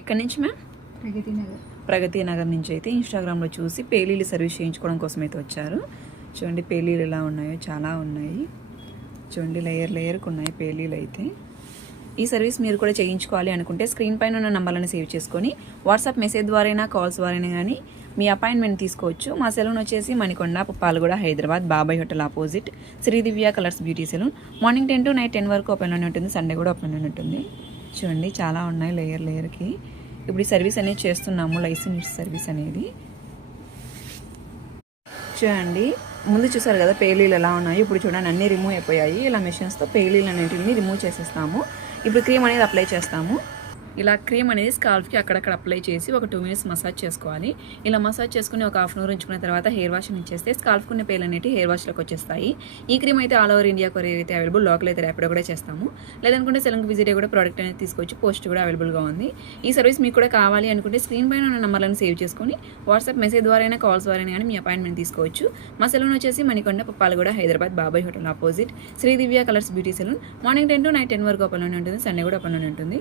ఎక్కడి నుంచి మ్యామ్? ప్రగతి నగర్ నుంచి అయితే ఇన్స్టాగ్రామ్లో చూసి పేలీలు సర్వీస్ చేయించుకోవడం కోసం అయితే వచ్చారు. చూడండి పేలీలు ఎలా ఉన్నాయో, చాలా ఉన్నాయి. చూడండి లేయర్కి ఉన్నాయి పేలీలు అయితే. ఈ సర్వీస్ మీరు కూడా చేయించుకోవాలి అనుకుంటే స్క్రీన్ పైన ఉన్న నంబర్లను సేవ్ చేసుకొని వాట్సాప్ మెసేజ్ ద్వారైనా కాల్స్ ద్వారైనా కానీ మీ అపాయింట్మెంట్ తీసుకోవచ్చు. మా సెలూన్ వచ్చేసి Manikonda, Puppalaguda, Hyderabad, Babai hotel opposite Sridivya colours beauty salon. Morning 10 to night 10 వరకు ఓపెన్లోనే ఉంటుంది. సండే కూడా ఓపెన్లోనే ఉంటుంది. చూడండి చాలా ఉన్నాయి లేయర్కి. ఇప్పుడు ఈ సర్వీస్ అనేది చేస్తున్నాము, లైసెన్స్ సర్వీస్ అనేది. చూడండి ముందు చూసారు కదా పేలీలు ఎలా ఉన్నాయి. ఇప్పుడు చూడండి అన్నీ రిమూవ్ అయిపోయాయి. ఇలా మెషిన్స్తో పేలీలు అనేటివి రిమూవ్ చేసేస్తాము. ఇప్పుడు క్రీమ్ అనేది అప్లై చేస్తాము. ఇలా క్రీమ్ అనేది స్కాల్ఫ్కి అక్కడక్కడ అప్లై చేసి ఒక 2 minutes మసాజ్ చేసుకోవాలి. ఇలా మసాజ్ చేసుకుని ఒక హాఫ్ అన్ అవర్ ఉంచుకున్న తర్వాత హెయిర్ వాష్ ఇచ్చేస్తే స్కాల్ఫ్ ఉన్న పేలు అనేవి హెయిర్ వాష్లోకి వచ్చేస్తాయి. ఈ క్రీమ్ అయితే ఆల్ ఓవర్ ఇండియా కొరియర్ అయితే అవైలబుల్. లోకల్ అయితే ర్యాపిడో కూడా చేస్తాము. లేదనుకుంటే సెలూన్కి విజిట్ కూడా ప్రోడక్ట్ అనేది తీసుకోవచ్చు. పోస్ట్ కూడా అవైలబుల్గా ఉంది. ఈ సర్వీస్ మీకు కూడా కావాలి అనుకుంటే స్క్రీన్ పైన ఉన్న నెంబర్లను సేవ్ చేసుకొని వాట్సాప్ మెసేజ్ ద్వారా కాల్స్ ద్వారా కానీ మీ అపాయింట్మెంట్ తీసుకోవచ్చు. మా సెలూన్ వచ్చేసి Manikonda, Puppalaguda, Hyderabad, Babai hotel opposite Sridivya colours beauty salon. Morning 10 to night 10 వరకు ఓపెన్లోనే ఉంటుంది. సండే కూడా ఓపెన్లోనే ఉంటుంది.